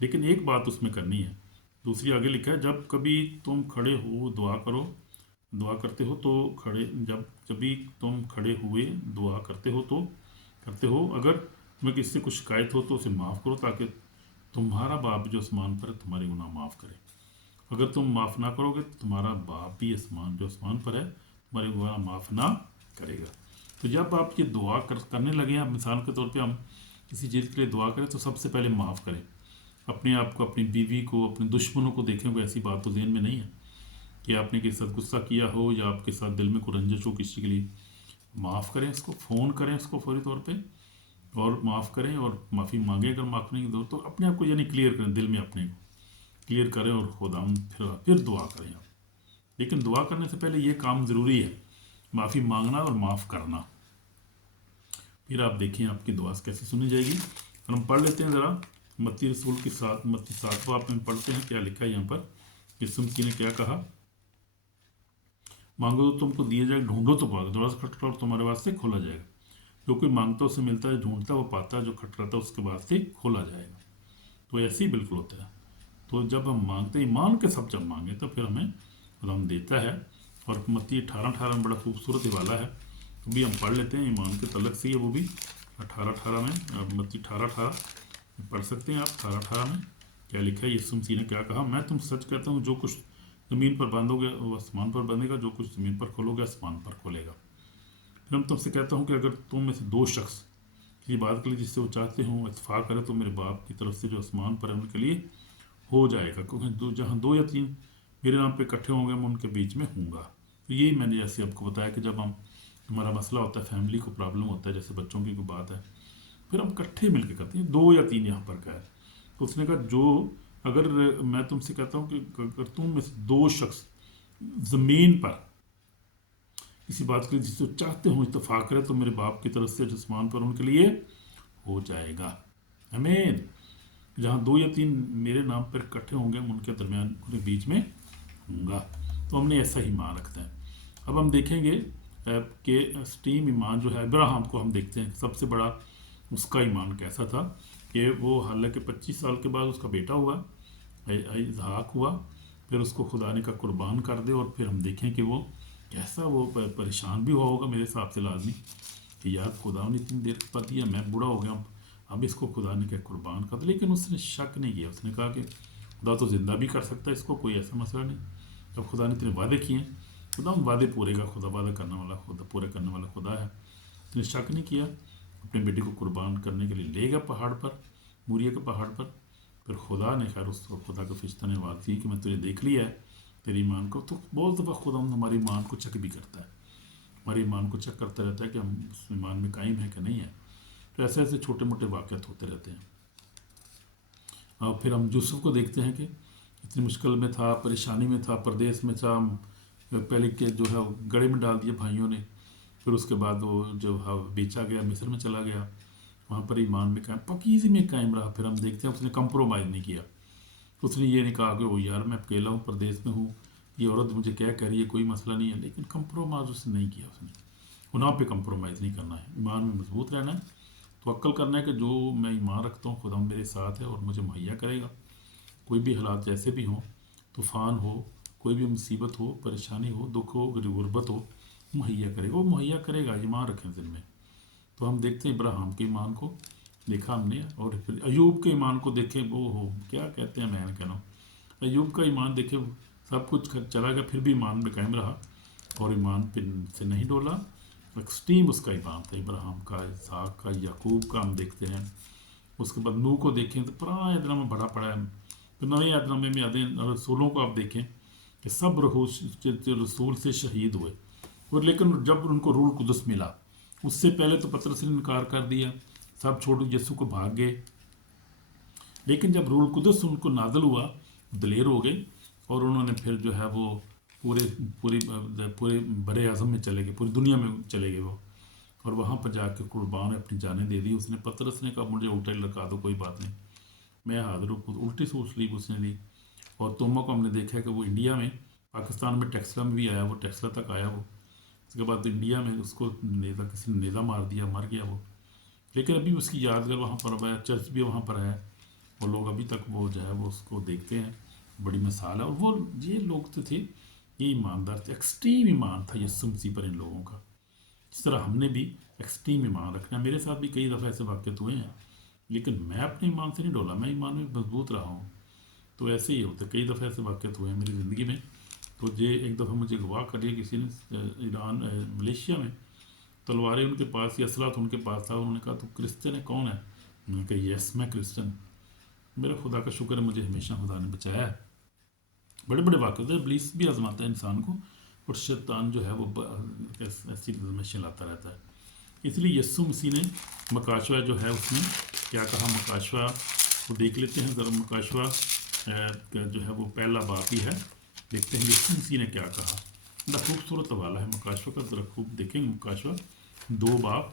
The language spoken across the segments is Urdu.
لیکن ایک بات اس میں کرنی ہے، دوسری آگے لکھا ہے جب کبھی تم کھڑے ہو دعا کرو، دعا کرتے ہو تو جب کبھی تم کھڑے ہوئے دعا کرتے ہو اگر تمہیں کسی سے کچھ شکایت ہو تو اسے معاف کرو تاکہ تمہارا باپ جو آسمان پر ہے تمہارے گناہ معاف کرے۔ اگر تم معاف نہ کرو گے تو تمہارا باپ بھی جو آسمان پر ہے تمہارے گناہ معاف نہ کرے گا۔ تو جب آپ یہ دعا کرنے لگے ہیں، مثال کے طور پہ ہم کسی چیز کے لیے دعا کریں تو سب سے پہلے معاف کریں اپنے آپ کو، اپنی بیوی کو، اپنے دشمنوں کو۔ دیکھیں کوئی ایسی بات تو ذہن میں نہیں ہے کہ آپ نے کسی ساتھ غصہ کیا ہو یا آپ کے ساتھ دل میں کوئی رنجش ہو کسی کے لیے، معاف کریں اس کو، فون کریں اس کو فوری طور پہ اور معاف کریں اور معافی مانگیں اگر معاف نہیں کی ضرورت تو اپنے آپ کو یعنی کلیئر کریں، دل میں اپنے کو کلیئر کریں اور خدا پھر دعا کریں آپ۔ لیکن دعا کرنے سے پہلے یہ کام ضروری ہے، معافی مانگنا اور معاف کرنا۔ پھر آپ دیکھیں آپ کی دعا کیسے سنی جائے گی۔ اور ہم پڑھ لیتے ہیں ذرا متی رسول کی متی 7 باب میں پڑھتے ہیں کیا لکھا ہے یہاں پر، یسوع مسیح نے کیا کہا، مانگو تو تم کو دیا جائے گا، ڈھونڈو تو پاؤ گے، دروازہ کھٹکھٹاؤ اور تمہارے واسطے کھولا جائے گا۔ جو کوئی مانگتا ہے اسے ملتا ہے، ڈھونڈتا ہے وہ پاتا ہے، جو کھٹکھٹاتا ہے اس کے واسطے کھولا جائے گا۔ تو ایسے ہی بالکل ہوتا ہے۔ تو جب ہم مانگتے ہیں ایمان کے سب جب مانگیں تو پھر ہمیں خدا ہم دیتا ہے۔ اور متی 18 میں بڑا خوبصورت حوالہ ہے، بھی ہم پڑھ لیتے ہیں، ایمان کے تعلق سے ہے وہ بھی 18 میں، متی 18 پڑھ سکتے ہیں آپ۔ 18 میں کیا لکھا ہے، یسوع مسیح نے کیا کہا، میں تم سچ کہتا ہوں جو کچھ زمین پر باندھو گے وہ آسمان پر بندھے گا، جو کچھ زمین پر کھولو گے آسمان پر کھولے گا۔ پھر ہم تم سے کہتا ہوں کہ اگر تم میں سے 2 شخص کسی بات کے لیے جس سے وہ چاہتے ہوں اتفاق کرے تو میرے باپ کی طرف سے جو آسمان پر ہے ان کے لیے ہو جائے گا، کیونکہ جہاں 2 یا 3 میرے نام پہ اکٹھے ہوں گے میں ان کے بیچ میں ہوں گا۔ تو یہی میں نے جیسے آپ کو بتایا کہ جب ہمارا مسئلہ ہوتا ہے، فیملی کو پرابلم ہوتا ہے، جیسے بچوں کی کوئی بات ہے، پھر ہم اکٹھے مل کے کرتے ہیں۔ 2 یا 3 یہاں پر کا ہے، تو اس نے کہا اگر میں تم سے کہتا ہوں کہ اگر تم میں سے 2 شخص زمین پر کسی بات کے لیے جس سے چاہتے ہوں اتفاق کرے تو میرے باپ کی طرف سے جو آسمان پر ان کے لیے ہو جائے گا۔ آمین۔ جہاں 2 یا 3 میرے نام پر اکٹھے ہوں گے ان کے درمیان ان کے بیچ میں ہوں گا۔ تو ہم نے ایسا ہی ایمان رکھتا ہے۔ اب ہم دیکھیں گے کہ اسٹیم ایمان جو ہے ابراہیم کو ہم دیکھتے ہیں سب سے بڑا اس کا ایمان کیسا تھا کہ وہ حالانکہ 25 سال کے بعد اس کا بیٹا ہوا، اسحاق ہوا، پھر اس کو خدا نے کا قربان کر دے، اور پھر ہم دیکھیں کہ وہ کیسا وہ پریشان بھی ہوا ہوگا میرے حساب سے لازمی کہ یار خدا نے اتنی دیر پر دیا، میں بوڑھا ہو گیا اب اس کو خدا نے کیا قربان کر دیا۔ لیکن اس نے شک نہیں کیا، اس نے کہا کہ خدا تو زندہ بھی کر سکتا ہے اس کو، کوئی ایسا مسئلہ نہیں۔ جب خدا نے اتنے وعدے کیے ہیں، خدا ہم وعدے پورے کا خدا، وعدہ کرنے والا خدا، پورے کرنے والا خدا ہے۔ اس نے شک نہیں کیا، اپنے بیٹے کو قربان کرنے کے لیے لے گیا پہاڑ پر، موریا کے پہاڑ پر۔ پھر خدا نے خیر اس کو، خدا کے فرشتہ نے آواز دی کہ میں تجھے دیکھ لیا ہے تیری ایمان کو۔ تو بہت دفعہ خدا ہماری ایمان کو چیک بھی کرتا ہے، ہماری ایمان کو چیک کرتا رہتا ہے کہ ہم اس ایمان میں قائم ہیں کہ نہیں ہے۔ تو ایسے ایسے چھوٹے موٹے واقعات ہوتے رہتے ہیں۔ اور پھر ہم یوسف کو دیکھتے ہیں کہ اتنی مشکل میں تھا، پریشانی میں تھا، پردیس میں تھا، پہلے کہ جو ہے گڑھے میں ڈال دیا بھائیوں نے، پھر اس کے بعد وہ جو ہے بیچا گیا، مصر میں چلا گیا، وہاں پر ایمان میں قائم، پاکیزگی میں قائم رہا۔ پھر ہم دیکھتے ہیں اس نے کمپرومائز نہیں کیا، اس نے یہ نہیں کہا کہ وہ یار میں اکیلا ہوں، پردیس میں ہوں، یہ عورت مجھے کیا کہہ رہی ہے، کوئی مسئلہ نہیں ہے، لیکن کمپرومائز اس نے نہیں کیا۔ اس نے گناہ پہ کمپرومائز نہیں کرنا ہے، ایمان میں مضبوط رہنا ہے، توکل کرنا ہے کہ جو میں ایمان رکھتا ہوں خدا میرے ساتھ ہے اور مجھے مہیا کرے گا۔ کوئی بھی حالات جیسے بھی ہوں، طوفان ہو، کوئی بھی مصیبت ہو، پریشانی ہو، دکھ ہو، غربت ہو، مہیا کرے گا، وہ مہیا کرے گا، ایمان رکھیں دل میں۔ تو ہم دیکھتے ہیں ابراہیم کے ایمان کو دیکھا ہم نے، اور پھر ایوب کے ایمان کو دیکھیں، وہ ہو کیا کہتے ہیں، میں کہنا ہوں ایوب کا ایمان دیکھیں، سب کچھ چلا گیا پھر بھی ایمان میں قائم رہا اور ایمان پہ سے نہیں ڈولا۔ ایکسٹریم اس کا ایمان تھا، ابراہیم کا، اسحاق کا، یعقوب کا ہم دیکھتے ہیں۔ اس کے بعد نوح کو دیکھیں تو پرانا عہد نامہ بڑا پڑا ہے، پھر نئے عہد نامے میں آدھے رسولوں کو آپ دیکھیں کہ سب رسول سے شہید ہوئے، اور لیکن جب ان کو روح القدس ملا، اس سے پہلے تو پطرس نے انکار کر دیا، سب چھوڑ یسوع کو بھاگ گئے، لیکن جب روح القدس ان کو نازل ہوا دلیر ہو گئے، اور انہوں نے پھر جو ہے وہ پورے بر اعظم میں چلے گئے، پوری دنیا میں چلے گئے وہ، اور وہاں پر جا کے قربان اپنی جانیں دے دی۔ اس نے پطرس نے کہا مجھے الٹا ہی لٹکا دو، کوئی بات نہیں، میں حاضر ہوں، الٹی سوچ لی اس نے لی۔ اور توما کو ہم نے دیکھا ہے کہ وہ انڈیا میں، پاکستان میں ٹیکسلا میں بھی آیا، وہ ٹیکسلا تک آیا وہ، اس کے بعد انڈیا میں اس کو کسی نے نیزہ مار دیا، مر گیا وہ، لیکن ابھی اس کی یادگار وہاں پر ہے، چرچ بھی وہاں پر ہے، وہ لوگ ابھی تک وہ جو ہے وہ اس کو دیکھتے ہیں، بڑی مثال ہے۔ اور وہ یہ لوگ تو تھے، یہ ایماندار تھے، ایکسٹریم ایمان تھا یسوع مسیح پر ان لوگوں کا۔ اس طرح ہم نے بھی ایکسٹریم ایمان رکھنا ہے۔ میرے ساتھ بھی کئی دفعہ ایسے واقعات ہوئے ہیں، لیکن میں اپنے ایمان سے نہیں ڈولا، میں ایمان میں مضبوط رہا ہوں۔ تو ایسے ہی ہوتا ہے، کئی دفعہ ایسے واقعات ہوئے ہیں میری زندگی میں۔ تو یہ ایک دفعہ مجھے گواہ کر لیا کسی نے، ایران ملیشیا میں تلواریں ان کے پاس، یا اسلحہ تو ان کے پاس تھا۔ انہوں نے کہا تو کرسچن ہے، کون ہے؟ میں نے کہا یس میں کرسچن۔ میرا خدا کا شکر ہے، مجھے ہمیشہ خدا نے بچایا ہے۔ بڑے بڑے واقعات ہیں، ابلیس بھی آزماتا ہے انسان کو، اور شیطان جو ہے وہ ایسی آزمائشیں لاتا رہتا ہے۔ اس لیے یسوع مسیح نے مکاشوہ جو ہے اس نے کیا کہا، مکاشوہ کو دیکھ لیتے ہیں ذرا۔ مکاشوہ کا جو ہے وہ پہلا باب ہی ہے، دیکھتے ہیں یسوع مسیح نے کیا کہا۔ بڑا خوبصورت حوالہ ہے مکاشوہ کا، ذرا خوب دیکھیں گے۔ مکاشوہ 2 باب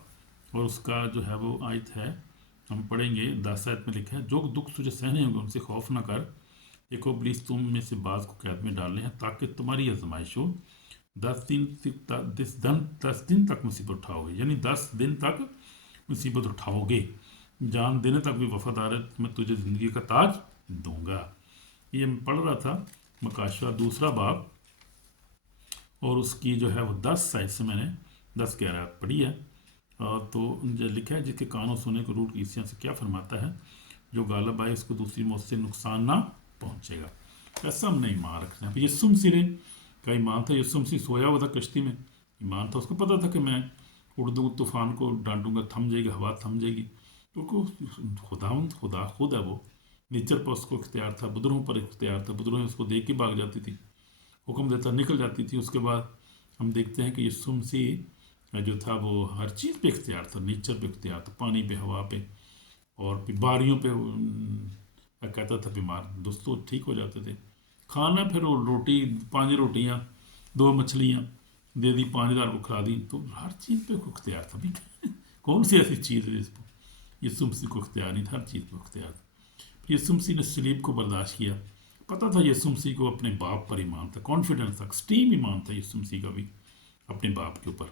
اور اس کا جو ہے وہ آیت ہے، ہم پڑھیں گے 10 آیت میں لکھا ہے، جو دکھ تجھے سہنے ہوں گے ان سے خوف نہ کر، دیکھو ابلیس تم میں سے بعض کو قید میں ڈالنے ہیں تاکہ تمہاری آزمائش ہو، 10 دن تک مصیبت اٹھاؤ گے، یعنی 10 دن تک مصیبت اٹھاؤ گے، جان دینے تک بھی وفادارت میں تجھے زندگی کا تاج دوں گا۔ یہ میں پڑھ رہا تھا مکاشوہ 2 باب، اور اس کی جو ہے وہ 10 آیت سے میں نے 10-11 آیت پڑھی ہے۔ تو جو لکھا ہے، جس کے کانوں سونے کو روٹ عیسیوں سے کیا فرماتا ہے، جو غالب آئے اس کو دوسری موت سے نقصان نہ پہنچے گا۔ ایسا ہم نے ایمان رکھنا ہے۔ یسوع مسیح کا ایمان تھا، یسوع مسیح سویا ہوا تھا کشتی میں، ایمان تھا، اس کو پتا تھا کہ میں اردو طوفان کو ڈانٹوں گا، تھم جائے گی، ہوا تھم جائے گی، کیونکہ خدا خود ہے، وہ نیچر پر اس کو اختیار تھا، بدروں پر اختیار تھا، بدروں اس کو دیکھ کے بھاگ جاتی تھی، حکم دیتا نکل جاتی تھی۔ اس کے بعد ہم دیکھتے ہیں کہ یسوع مسیح جو تھا وہ ہر چیز پہ اختیار تھا، نیچر پہ اختیار تھا، پانی پہ، ہوا پہ، اور بیماریوں پہ کہتا تھا بیمار دوستوں ٹھیک ہو جاتے تھے۔ کھانا پھر وہ روٹی، 5 روٹیاں 2 مچھلیاں دے دی، 5 ہزار کو کھلا دی، تو ہر چیز پہ اختیار تھا۔ بھی کون سی ایسی چیز ہے جس کو یسوع مسیح کو اختیار نہیں تھا؟ ہر چیز پہ اختیار تھا۔ یسوع مسیح نے صلیب کو برداشت کیا، پتہ تھا یسوع مسیح کو اپنے باپ پر ایمان تھا، کانفیڈنس تھا، ایکسٹریم ایمان تھا یسوع مسیح کا بھی اپنے باپ کے اوپر۔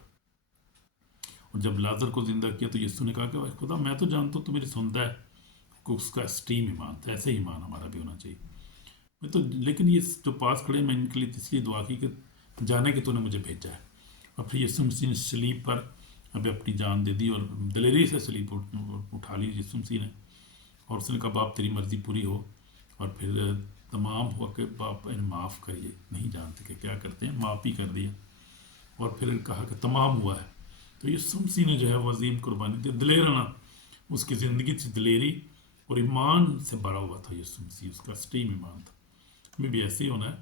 اور جب لازر کو زندہ کیا تو یسوع نے کہا کہ خدا میں تو جانتا ہوں تو میری سنتا ہے، کہ اس کا ایکسٹریم ایمان تھا۔ ایسے ایمان ہمارا بھی ہونا چاہیے۔ میں تو لیکن یہ جو پاس کھڑے، میں ان کے لیے اس لیے دعا کی کہ جانے کہ تو نے مجھے بھیجا ہے۔ اور پھر یسوع مسیح نے صلیب پر ابھی اپنی جان دے دی، اور دلیری سے صلیب اٹھا لی یسوع مسیح نے، اور اس نے کہا باپ تیری مرضی پوری ہو، اور پھر تمام ہوا کہ باپ انہیں معاف کریے، نہیں جانتے کہ کیا کرتے ہیں، معاف ہی کر دیا، اور پھر کہا کہ تمام ہوا ہے۔ تو یسوع مسیح نے جو ہے وہ عظیم قربانی دی، دلیرانہ، اس کی زندگی سے دلیری اور ایمان سے بھرا ہوا تھا یسوع مسیح، اس کا اسٹیم ایمان تھا۔ ہمیں بھی ایسے ہی ہونا ہے،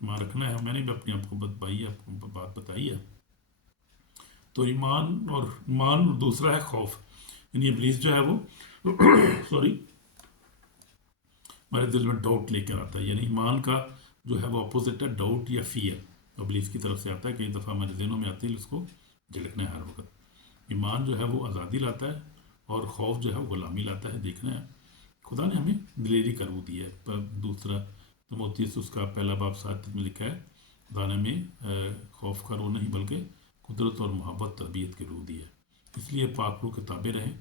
ایمان رکھنا ہے۔ میں نے بھی اپنے آپ کو بات بتائی ہے۔ تو ایمان اور دوسرا ہے خوف، یعنی ابلیس جو ہے وہ ہمارے دل میں ڈاؤٹ لے کر آتا ہے، یعنی ایمان کا جو ہے وہ اپوزٹ ہے ڈاؤٹ یا فیئر، ابلیس کی طرف سے آتا ہے، کئی دفعہ ہمارے ذہنوں میں آتی ہے، اس کو جھڑکنا ہے ہر وقت۔ ایمان جو ہے وہ آزادی لاتا ہے، اور خوف جو ہے وہ غلامی لاتا ہے۔ دیکھنا ہے خدا نے ہمیں دلیری کر وہ دی ہے۔ پر دوسرا تموتھیوس اس کا پہلا باب 7 میں لکھا ہے، خدا نے ہمیں خوف کا روح نہیں بلکہ قدرت اور محبت تربیت کی روح دی ہے۔ اس لیے پاک روح کے تابع رہیں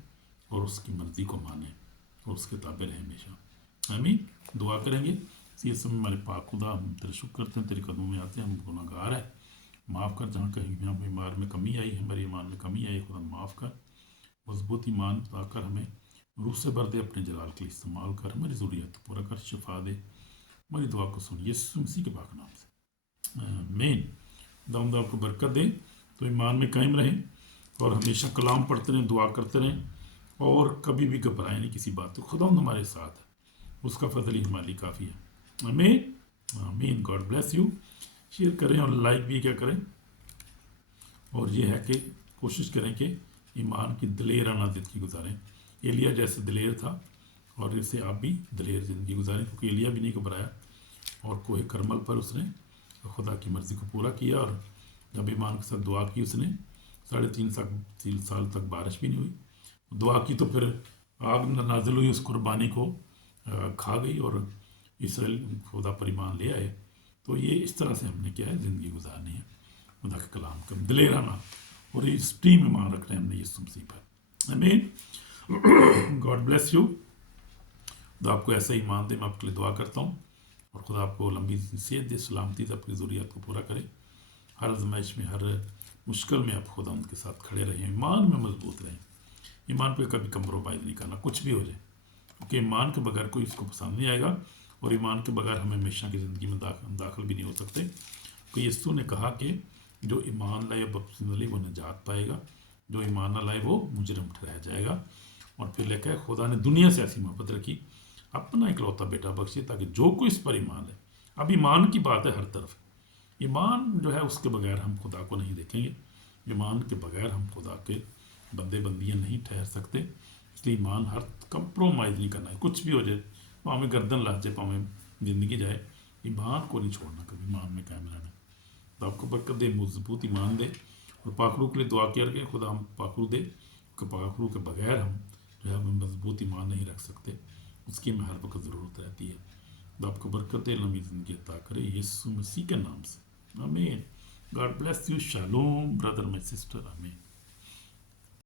اور اس کی مرضی کو مانیں اور اس کے تابع رہیں ہمیشہ۔ آمین۔ دعا کریں گے۔ یہ سب ہمارے پاک خدا، ہم تیرے شکر کرتے ہیں، تیرے قدموں میں آتے ہیں، ہم گناہ گار ہیں، معاف کر جہاں کہیں بھی ہم ایمان میں کمی آئی، ہمارے ایمان میں کمی آئی، خدا معاف کر، مضبوط ایمان عطا کر، ہمیں روح سے بھر دے، اپنے جلال کے لیے استعمال کر، ہماری ضروریات پورا کر، شفا دے، ہماری دعا کو سن یسوع مسیح کے پاک نام سے آمین۔ خدا آپ کو برکت دے، تو ایمان میں قائم رہیں اور ہمیشہ کلام پڑھتے رہیں، دعا کرتے رہیں، اور کبھی بھی گھبرائیں نہیں کسی بات کو، خدا ہمارے ساتھ ہے، اس کا فضل ہی ہمارے لیے کافی ہے۔ آمین آمین۔ God bless you. شیئر کریں اور لائک بھی کیا کریں، اور یہ ہے کہ کوشش کریں کہ ایمان کی دلیرانہ زندگی گزاریں، ایلیا جیسے دلیر تھا، اور جیسے آپ بھی دلیر زندگی گزاریں، کیونکہ ایلیا بھی نہیں گھبرایا، اور کوہ کرمل پر اس نے خدا کی مرضی کو پورا کیا، اور جب ایمان کے ساتھ دعا کی اس نے 3.5 سال تک بارش بھی نہیں ہوئی، دعا کی تو پھر آگ نازل ہوئی، اس قربانی کو کھا گئی، اور اسرائیل خدا پر ایمان لے آئے۔ تو یہ اس طرح سے ہم نے کیا ہے زندگی گزارنی ہے، خدا کے کلام کا دلیرانہ اور اسٹیم ایمان رکھنا ہے ہم نے یسوع مسیح پر۔ آمین۔ God bless you. تو آپ کو ایسا ایمان دے. میں آپ کے لیے دعا کرتا ہوں اور خدا آپ کو لمبی صحت دے, سلامتی سے اپنی ضروریات کو پورا کرے. ہر آزمائش میں, ہر مشکل میں آپ خدا ان کے ساتھ کھڑے رہیں, ایمان میں مضبوط رہیں. ایمان پہ کبھی کمپرومائز نہیں کرنا, کچھ بھی ہو جائے, کیونکہ ایمان کے بغیر کوئی اس کو پسند نہیں آئے گا, اور ایمان کے بغیر ہم ہمیشہ کی زندگی میں داخل بھی نہیں ہو سکتے. کہ یسوع نے کہا کہ جو ایمان لائے بپتسمہ وہ نجات پائے گا, جو ایمان نہ لائے وہ مجرم ٹھہرایا جائے گا. اور پھر لکھا ہے خدا نے دنیا سے ایسی محبت رکھی اپنا اکلوتا بیٹا بخشے تاکہ جو کوئی اس پر ایمان لے. اب ایمان کی بات ہے ہر طرف. ایمان جو ہے اس کے بغیر ہم خدا کو نہیں دیکھیں گے. ایمان کے بغیر ہم خدا کے بندے بندیاں نہیں ٹھہر سکتے. اس لیے ایمان ہر کمپرومائز نہیں کرنا ہے, کچھ بھی ہو جائے, پاؤں میں گردن لگ جائے, پاؤں میں زندگی جائے, ایمان کو نہیں چھوڑنا, کبھی ایمان میں قائم رہنا. تو آپ کو برکت دے, مضبوط ایمان دے. اور پاکرو کے لیے دعا کیا کہ خدا ہم پاکرو دے, کہ پاکرو کے بغیر ہم جو ہے ہم مضبوط ایمان نہیں رکھ سکتے, اس کی ہمیں ہر وقت ضرورت رہتی ہے. تو آپ کو برکت دے, لمبی زندگی عطا کرے یسوع مسیح کے نام سے, آمین. God bless you. Shalom Brother my sister, آمین.